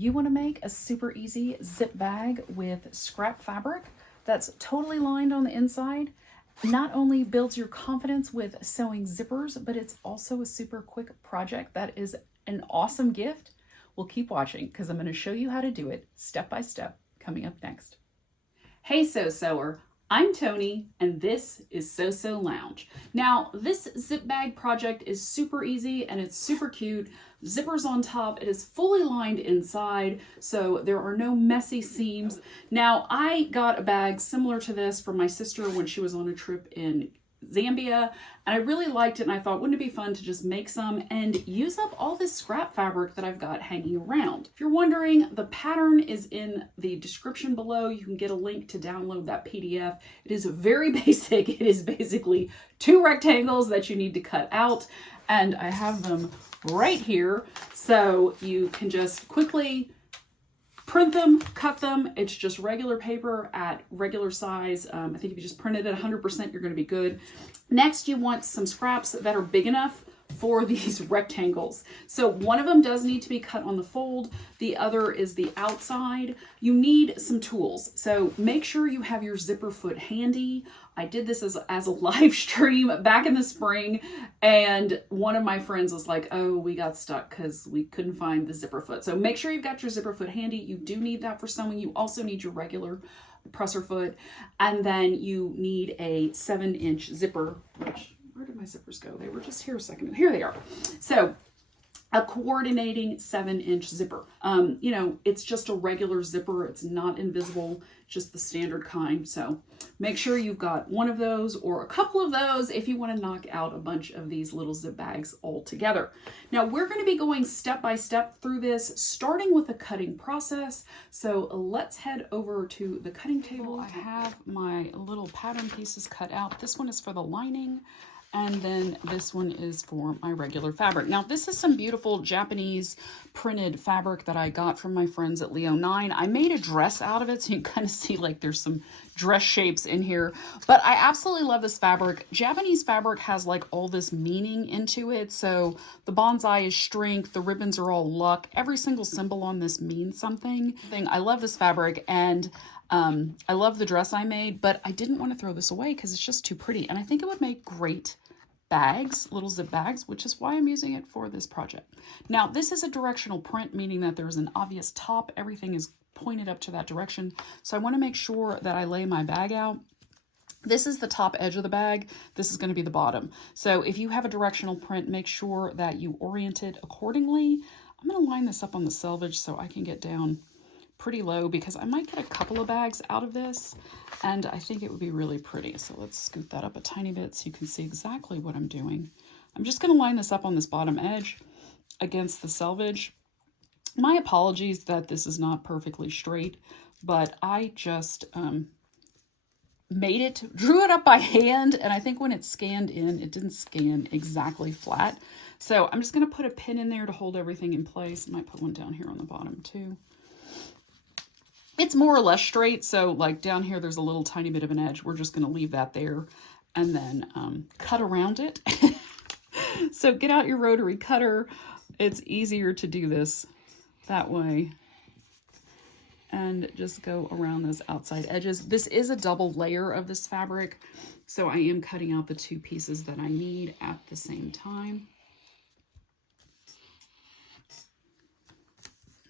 You want to make a super easy zip bag with scrap fabric that's totally lined on the inside. Not only builds your confidence with sewing zippers, but it's also a super quick project that is an awesome gift. Well, keep watching because I'm going to show you how to do it step by step coming up next. Hey Sew Sewer, I'm Tony and this is Sew Sew Lounge. Now this zip bag project is super easy and it's super cute. Zippers on top, it is fully lined inside so there are no messy seams. Now I got a bag similar to this from my sister when she was on a trip in Zambia, and I really liked it and I thought, wouldn't it be fun to just make some and use up all this scrap fabric that I've got hanging around. If you're wondering, the pattern is in the description below. You can get a link to download that PDF. It is very basic. It is basically 2 rectangles that you need to cut out, and I have them right here so you can just quickly print them, cut them. It's just regular paper at regular size. I think if you just print it at 100%, you're going to be good. Next, you want some scraps that are big enough for these rectangles. So one of them does need to be cut on the fold. The other is the outside. You need some tools. So make sure you have your zipper foot handy. I did this as a live stream back in the spring, and one of my friends was like, oh, we got stuck because we couldn't find the zipper foot. So make sure you've got your zipper foot handy. You do need that for sewing. You also need your regular presser foot, and then you need a 7-inch zipper, which, where did my zippers go? They were just here a second ago. Here they are. So a coordinating 7-inch zipper. You know, it's just a regular zipper. It's not invisible, just the standard kind. So make sure you've got one of those or a couple of those if you want to knock out a bunch of these little zip bags all together. Now we're going to be going step by step through this, starting with the cutting process. So let's head over to the cutting table. I have my little pattern pieces cut out. This one is for the lining, and then this one is for my regular fabric. Now this is some beautiful Japanese printed fabric that I got from my friends at Leo 9. I made a dress out of it, so you can kind of see like there's some dress shapes in here, but I absolutely love this fabric. Japanese fabric has like all this meaning into it. So the bonsai is strength, the ribbons are all luck. Every single symbol on this means something. I love this fabric, and I love the dress I made, but I didn't want to throw this away because it's just too pretty. And I think it would make great bags, little zip bags, which is why I'm using it for this project. Now, this is a directional print, meaning that there's an obvious top. Everything is pointed up to that direction. So I want to make sure that I lay my bag out. This is the top edge of the bag. This is going to be the bottom. So if you have a directional print, make sure that you orient it accordingly. I'm going to line this up on the selvage so I can get down pretty low because I might get a couple of bags out of this, and I think it would be really pretty. So let's scoot that up a tiny bit so you can see exactly what I'm doing. I'm just going to line this up on this bottom edge against the selvage. My apologies that this is not perfectly straight, but I just drew it up by hand, and I think when it scanned in, it didn't scan exactly flat. So I'm just going to put a pin in there to hold everything in place. I might put one down here on the bottom too. It's more or less straight, so like down here there's a little tiny bit of an edge. We're just going to leave that there and then cut around it. So get out your rotary cutter. It's easier to do this that way. And just go around those outside edges. This is a double layer of this fabric, so I am cutting out the 2 pieces that I need at the same time.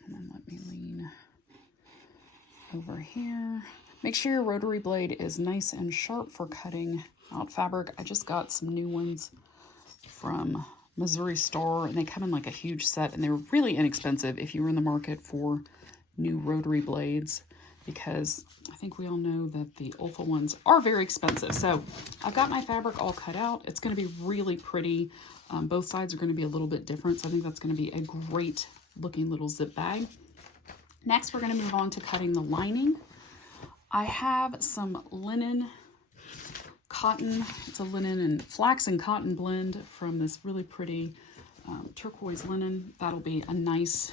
And then let me lean over here. Make sure your rotary blade is nice and sharp for cutting out fabric. I just got some new ones from Missouri Star, and they come in like a huge set, and they were really inexpensive if you were in the market for new rotary blades, because I think we all know that the Olfa ones are very expensive. So I've got my fabric all cut out. It's going to be really pretty. Both sides are going to be a little bit different, so I think that's going to be a great looking little zip bag. Next, we're going to move on to cutting the lining. I have some linen cotton. It's a linen and flax and cotton blend from this really pretty turquoise linen. That'll be a nice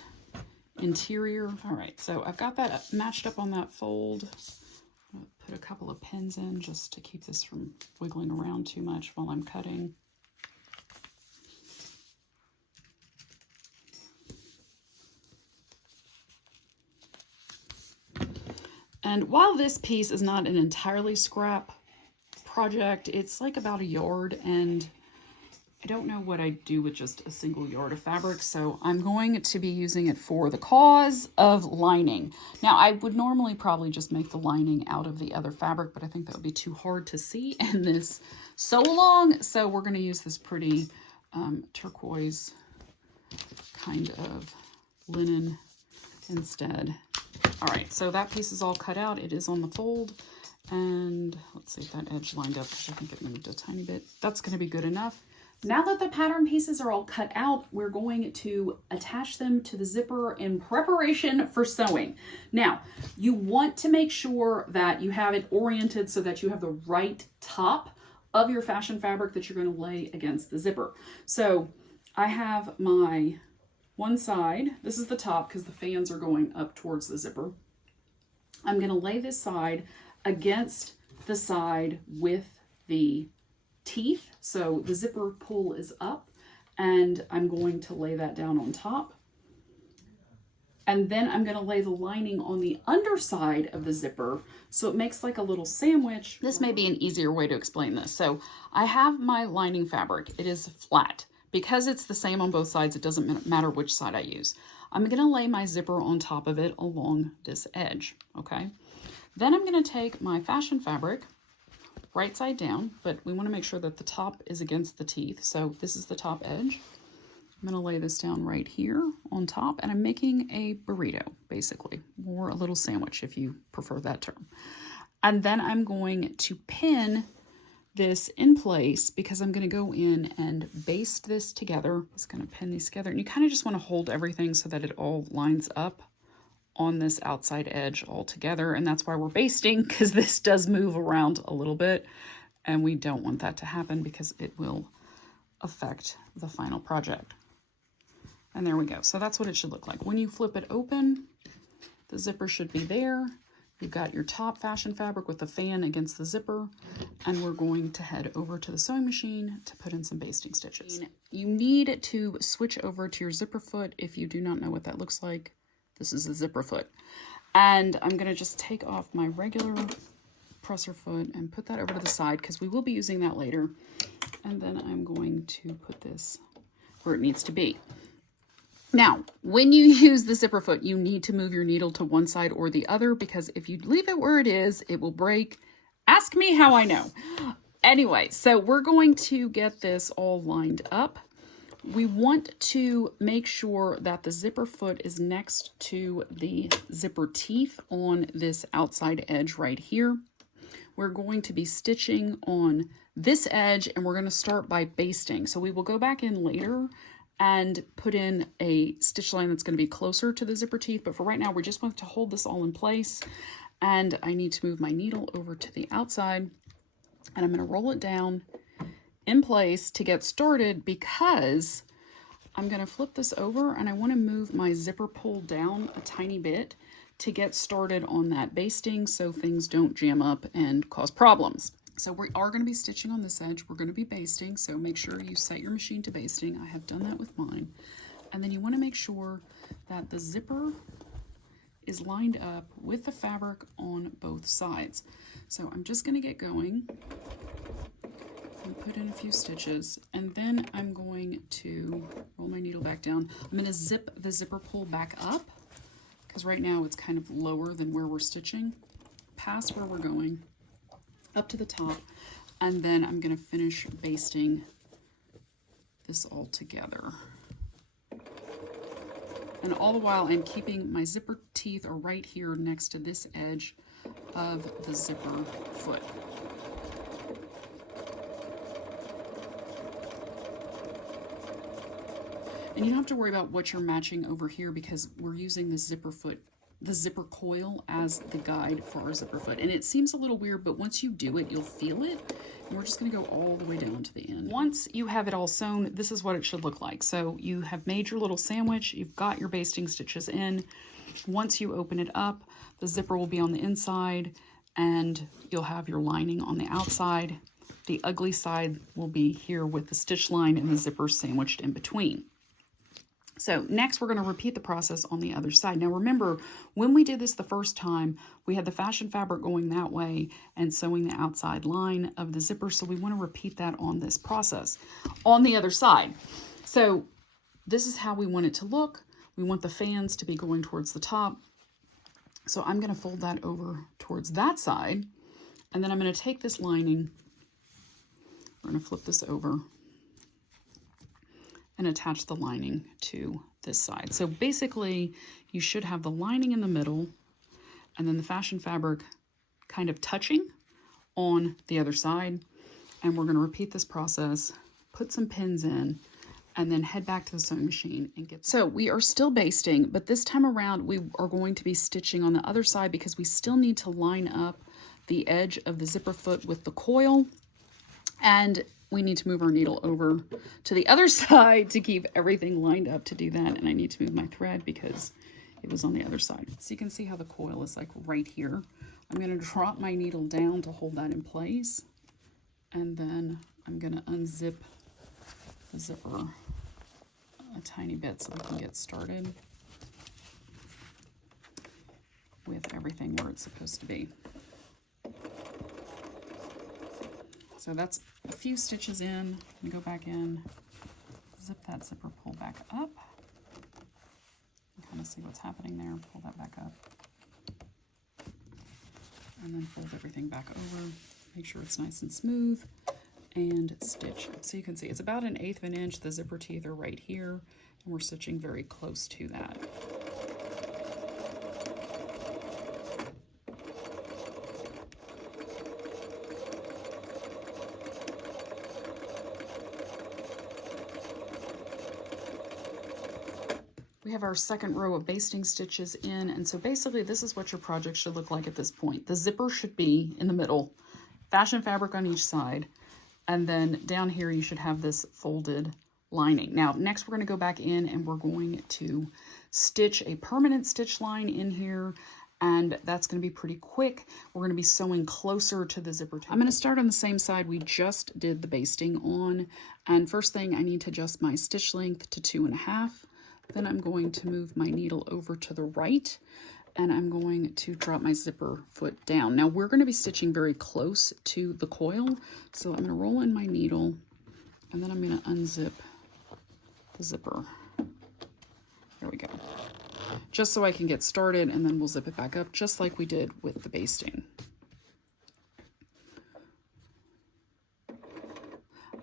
interior. All right, so I've got that matched up on that fold. I'll put a couple of pins in just to keep this from wiggling around too much while I'm cutting. And while this piece is not an entirely scrap project, it's like about a yard, and I don't know what I'd do with just a single yard of fabric, so I'm going to be using it for the cause of lining. Now, I would normally probably just make the lining out of the other fabric, but I think that would be too hard to see in this sew along, so we're going to use this pretty turquoise kind of linen instead. All right, so that piece is all cut out. It is on the fold. And let's see if that edge lined up, because I think it moved a tiny bit. That's going to be good enough. Now that the pattern pieces are all cut out, we're going to attach them to the zipper in preparation for sewing. Now, you want to make sure that you have it oriented so that you have the right top of your fashion fabric that you're going to lay against the zipper. So I have my one side. This is the top because the fans are going up towards the zipper. I'm going to lay this side against the side with the teeth. So the zipper pull is up, and I'm going to lay that down on top. And then I'm going to lay the lining on the underside of the zipper so it makes like a little sandwich. This may be an easier way to explain this. So I have my lining fabric. It is flat. Because it's the same on both sides, it doesn't matter which side I use. I'm going to lay my zipper on top of it along this edge, okay? Then I'm going to take my fashion fabric right side down, but we want to make sure that the top is against the teeth. So this is the top edge. I'm going to lay this down right here on top, and I'm making a burrito, basically, or a little sandwich if you prefer that term. And then I'm going to pin this in place because I'm going to go in and baste this together. Just going to pin these together, and you kind of just want to hold everything so that it all lines up on this outside edge all together. And that's why we're basting, because this does move around a little bit, and we don't want that to happen because it will affect the final project. And there we go. So that's what it should look like. When you flip it open, the zipper should be there. You've got your top fashion fabric with the fan against the zipper, and we're going to head over to the sewing machine to put in some basting stitches. You need to switch over to your zipper foot if you do not know what that looks like. This is a zipper foot. And I'm going to just take off my regular presser foot and put that over to the side because we will be using that later. And then I'm going to put this where it needs to be. Now, when you use the zipper foot, you need to move your needle to one side or the other, because if you leave it where it is, it will break. Ask me how I know. Anyway, so we're going to get this all lined up. We want to make sure that the zipper foot is next to the zipper teeth on this outside edge right here. We're going to be stitching on this edge, and we're going to start by basting. So we will go back in later and put in a stitch line that's going to be closer to the zipper teeth. But for right now, we just want to hold this all in place. And I need to move my needle over to the outside, and I'm going to roll it down in place to get started, because I'm going to flip this over and I want to move my zipper pull down a tiny bit to get started on that basting so things don't jam up and cause problems. So we are going to be stitching on this edge. We're going to be basting, so make sure you set your machine to basting. I have done that with mine. And then you want to make sure that the zipper is lined up with the fabric on both sides. So I'm just going to get going and put in a few stitches, and then I'm going to roll my needle back down. I'm going to zip the zipper pull back up, because right now it's kind of lower than where we're stitching, past where we're going, up to the top, and then I'm going to finish basting this all together. And all the while I'm keeping my zipper teeth are right here next to this edge of the zipper foot. And you don't have to worry about what you're matching over here, because we're using the zipper foot, the zipper coil, as the guide for our zipper foot. And it seems a little weird, but once you do it, you'll feel it. And we're just going to go all the way down to the end. Once you have it all sewn, this is what it should look like. So you have made your little sandwich, you've got your basting stitches in. Once you open it up, the zipper will be on the inside, and you'll have your lining on the outside. The ugly side will be here with the stitch line and the zipper sandwiched in between. So next we're going to repeat the process on the other side. Now remember, when we did this the first time, we had the fashion fabric going that way and sewing the outside line of the zipper. So we want to repeat that on this process on the other side. So this is how we want it to look. We want the fans to be going towards the top. So I'm going to fold that over towards that side. And then I'm going to take this lining, we're going to flip this over and attach the lining to this side. So basically you should have the lining in the middle and then the fashion fabric kind of touching on the other side. And we're going to repeat this process, put some pins in, and then head back to the sewing machine and get. So we are still basting, but this time around we are going to be stitching on the other side because we still need to line up the edge of the zipper foot with the coil, and we need to move our needle over to the other side to keep everything lined up to do that. And I need to move my thread because it was on the other side. So you can see how the coil is like right here. I'm going to drop my needle down to hold that in place. And then I'm going to unzip the zipper a tiny bit so we can get started with everything where it's supposed to be. So that's a few stitches in, and go back in, zip that zipper, pull back up, and kind of see what's happening there, pull that back up, and then fold everything back over, make sure it's nice and smooth, and stitch. So you can see it's about 1/8 of an inch, the zipper teeth are right here, and we're stitching very close to that. We have our second row of basting stitches in, and so basically this is what your project should look like at this point. The zipper should be in the middle, fashion fabric on each side, and then down here you should have this folded lining. Now next we're going to go back in and we're going to stitch a permanent stitch line in here, and that's going to be pretty quick. We're going to be sewing closer to the zipper tape. I'm going to start on the same side we just did the basting on, and first thing I need to adjust my stitch length to 2.5. Then I'm going to move my needle over to the right, and I'm going to drop my zipper foot down. Now we're going to be stitching very close to the coil, so I'm going to roll in my needle, and then I'm going to unzip the zipper. There we go. Just so I can get started, and then we'll zip it back up just like we did with the basting.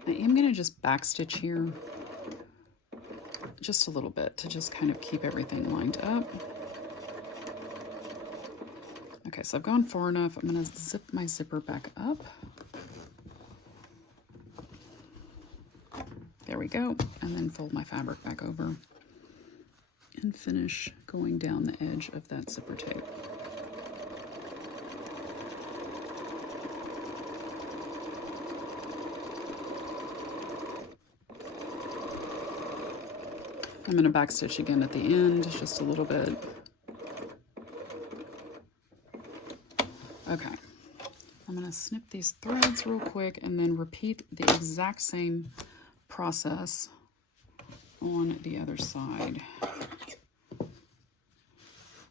I am going to just backstitch here just a little bit to just kind of keep everything lined up. Okay, so I've gone far enough. I'm going to zip my zipper back up. There we go. And then fold my fabric back over and finish going down the edge of that zipper tape. I'm going to backstitch again at the end, just a little bit. Okay, I'm going to snip these threads real quick and then repeat the exact same process on the other side.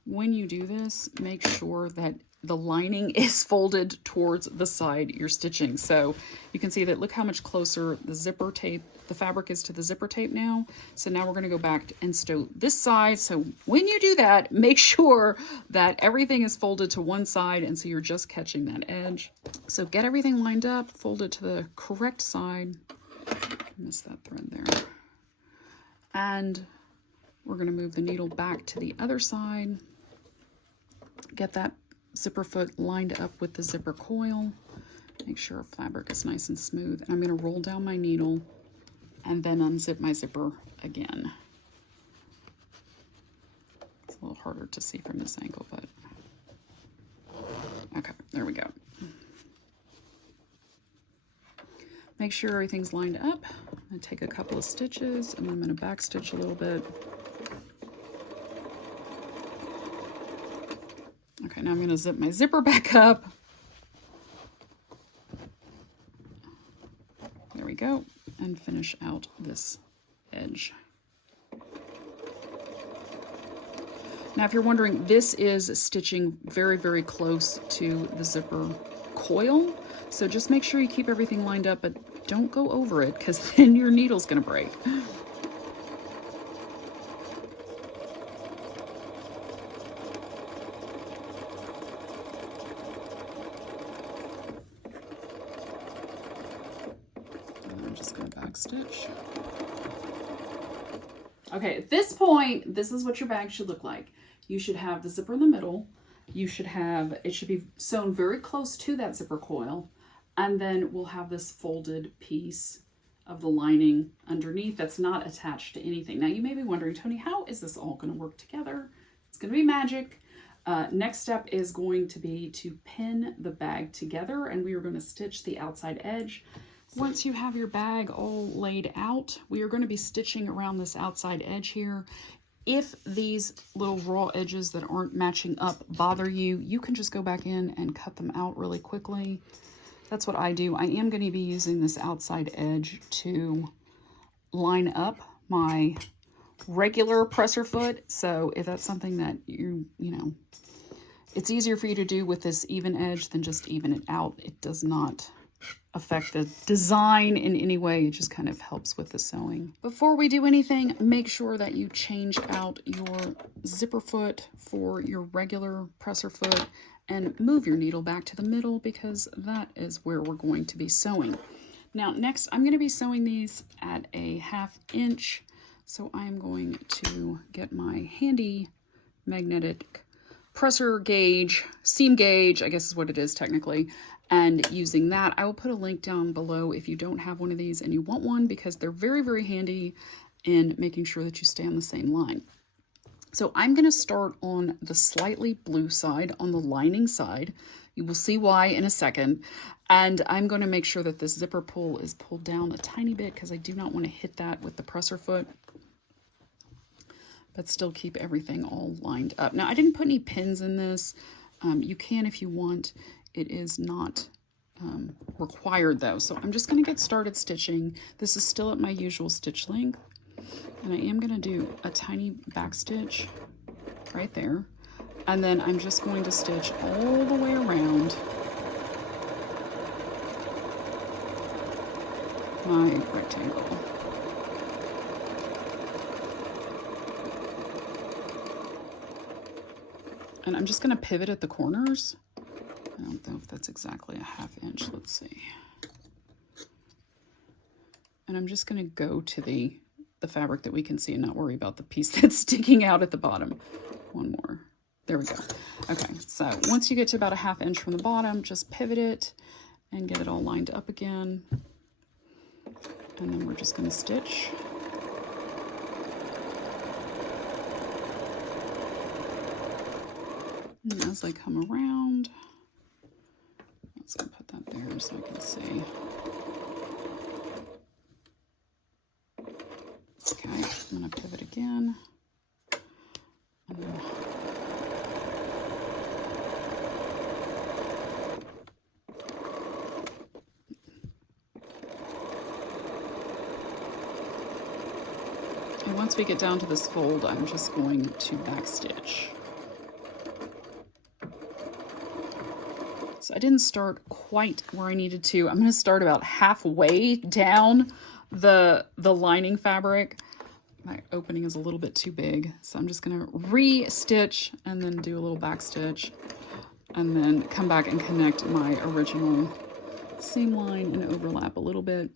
When you do this, make sure that the lining is folded towards the side you're stitching. So you can see that, look how much closer the zipper tape, the fabric is to the zipper tape now. So now we're going to go back and sew this side. So when you do that, make sure that everything is folded to one side, and so you're just catching that edge. So get everything lined up, fold it to the correct side. Missed that thread there. And we're going to move the needle back to the other side. Get that zipper foot lined up with the zipper coil. Make sure our fabric is nice and smooth. And I'm going to roll down my needle and then unzip my zipper again. It's a little harder to see from this angle, but okay, there we go. Make sure everything's lined up. I'm going to take a couple of stitches and I'm going to back stitch a little bit. Okay, now I'm going to zip my zipper back up. There we go. And finish out this edge. Now, if you're wondering, this is stitching very, very close to the zipper coil. So just make sure you keep everything lined up, but don't go over it because then your needle's gonna break. And I'm just gonna back stitch. Okay, at this point, this is what your bag should look like. You should have the zipper in the middle. You should have, it should be sewn very close to that zipper coil. And then we'll have this folded piece of the lining underneath that's not attached to anything. Now you may be wondering, Tony, how is this all gonna work together? It's gonna be magic. Next step is going to be to pin the bag together, and we are gonna stitch the outside edge. Once you have your bag all laid out, we are going to be stitching around this outside edge here. If these little raw edges that aren't matching up bother you, you can just go back in and cut them out really quickly. That's what I do. I am going to be using this outside edge to line up my regular presser foot. So if that's something that you know, it's easier for you to do with this even edge than just even it out. It does not affect the design in any way. It just kind of helps with the sewing. Before we do anything, make sure that you change out your zipper foot for your regular presser foot and move your needle back to the middle because that is where we're going to be sewing. Now next I'm going to be sewing these at a 1/2 inch. So I'm going to get my handy magnetic presser gauge, seam gauge, I guess is what it is technically. And using that, I will put a link down below if you don't have one of these and you want one, because they're very, very handy in making sure that you stay on the same line. So I'm going to start on the slightly blue side, on the lining side. You will see why in a second. And I'm going to make sure that this zipper pull is pulled down a tiny bit because I do not want to hit that with the presser foot, but still keep everything all lined up. Now, I didn't put any pins in this. You can if you want. It is not required though. So I'm just going to get started stitching. This is still at my usual stitch length. And I am going to do a tiny back stitch right there. And then I'm just going to stitch all the way around my rectangle. And I'm just going to pivot at the corners. I don't know if that's exactly a 1/2 inch. Let's see. And I'm just going to go to the fabric that we can see and not worry about the piece that's sticking out at the bottom. One more. There we go. Okay, so once you get to about a 1/2 inch from the bottom, just pivot it and get it all lined up again. And then we're just going to stitch. And as I come around, let's go put that there so I can see. Okay, I'm going to pivot again. And then and once we get down to this fold, I'm just going to backstitch. So I didn't start quite where I needed to. I'm going to start about halfway down the lining fabric. My opening is a little bit too big, so I'm just going to re-stitch and then do a little back stitch and then come back and connect my original seam line and overlap a little bit.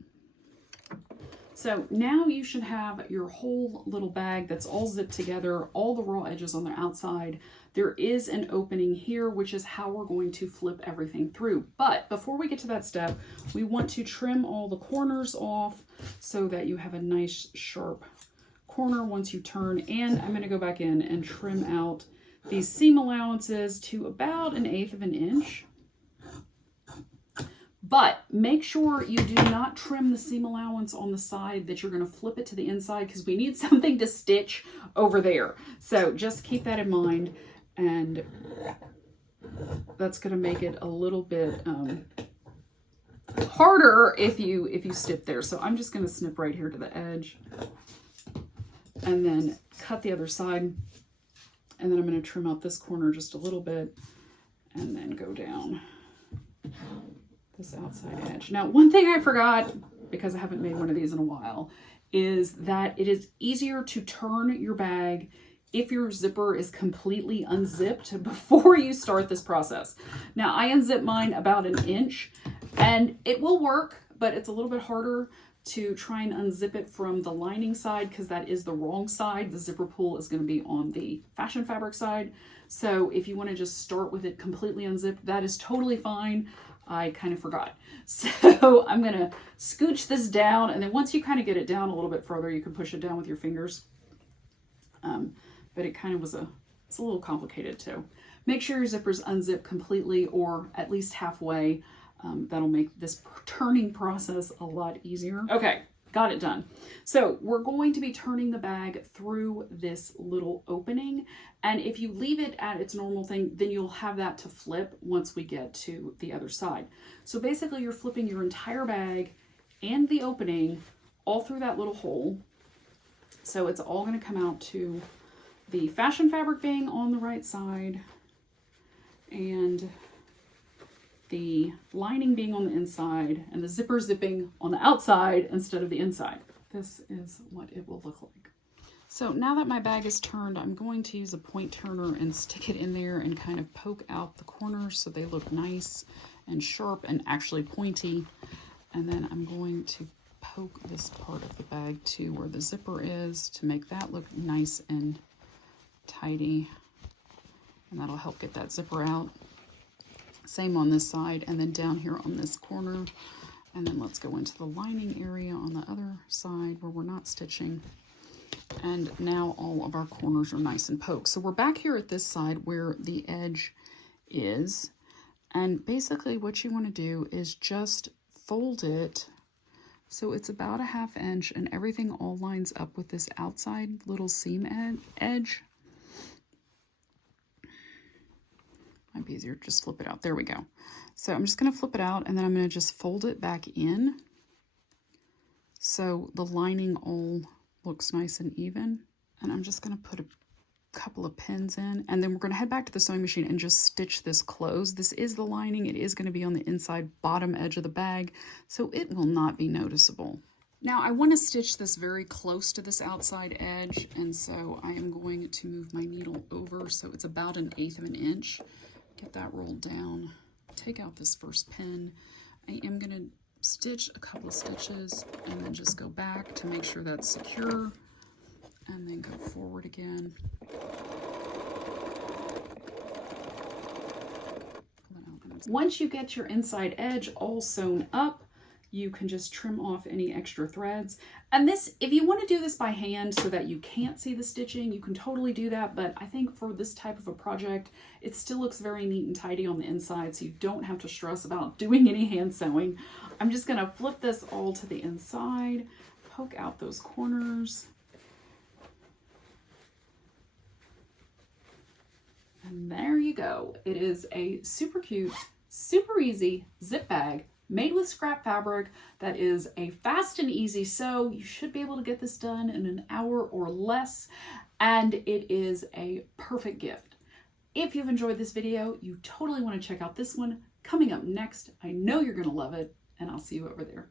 So now you should have your whole little bag that's all zipped together, all the raw edges on the outside. There is an opening here, which is how we're going to flip everything through. But before we get to that step, we want to trim all the corners off so that you have a nice sharp corner once you turn. And I'm going to go back in and trim out these seam allowances to about 1/8 of an inch. But make sure you do not trim the seam allowance on the side that you're going to flip it to the inside, because we need something to stitch over there. So just keep that in mind, and that's going to make it a little bit harder if you snip there. So I'm just going to snip right here to the edge and then cut the other side. And then I'm going to trim out this corner just a little bit and then go down this outside edge. Now, one thing I forgot, because I haven't made one of these in a while, is that it is easier to turn your bag if your zipper is completely unzipped before you start this process. Now, I unzip mine about 1 inch, and it will work, but it's a little bit harder to try and unzip it from the lining side because that is the wrong side. The zipper pull is going to be on the Fashion Fabric side. So if you want to just start with it completely unzipped, that is totally fine. I kind of forgot. So I'm going to scooch this down, and then once you kind of get it down a little bit further, you can push it down with your fingers. But it kind of it's a little complicated too. Make sure your zippers unzip completely or at least halfway. That'll make this turning process a lot easier. Okay, got it done. So we're going to be turning the bag through this little opening. And if you leave it at its normal thing, then you'll have that to flip once we get to the other side. So basically you're flipping your entire bag and the opening all through that little hole. So it's all going to come out to the Fashion Fabric being on the right side and the lining being on the inside and the zipper zipping on the outside instead of the inside. This is what it will look like. So now that my bag is turned, I'm going to use a point turner and stick it in there and kind of poke out the corners so they look nice and sharp and actually pointy. And then I'm going to poke this part of the bag to where the zipper is to make that look nice and tidy. And that'll help get that zipper out. Same on this side, and then down here on this corner. And then let's go into the lining area on the other side where we're not stitching. And now all of our corners are nice and poked. So we're back here at this side where the edge is. And basically what you want to do is just fold it so it's about 1/2 inch and everything all lines up with this outside little seam edge. Might be easier to just flip it out. There we go. So I'm just going to flip it out and then I'm going to just fold it back in so the lining all looks nice and even. And I'm just going to put a couple of pins in, and then we're going to head back to the sewing machine and just stitch this closed. This is the lining. It is going to be on the inside bottom edge of the bag, so it will not be noticeable. Now I want to stitch this very close to this outside edge, and so I am going to move my needle over so it's about 1/8 of an inch. Get that rolled down, take out this first pin. I am going to stitch a couple of stitches and then just go back to make sure that's secure, and then go forward again. Once you get your inside edge all sewn up, you can just trim off any extra threads. And this, if you want to do this by hand so that you can't see the stitching, you can totally do that. But I think for this type of a project, it still looks very neat and tidy on the inside, so you don't have to stress about doing any hand sewing. I'm just going to flip this all to the inside, poke out those corners. And there you go. It is a super cute, super easy zip bag made with scrap fabric that is a fast and easy sew. You should be able to get this done in an hour or less, and it is a perfect gift. If you've enjoyed this video, you totally want to check out this one coming up next. I know you're going to love it, and I'll see you over there.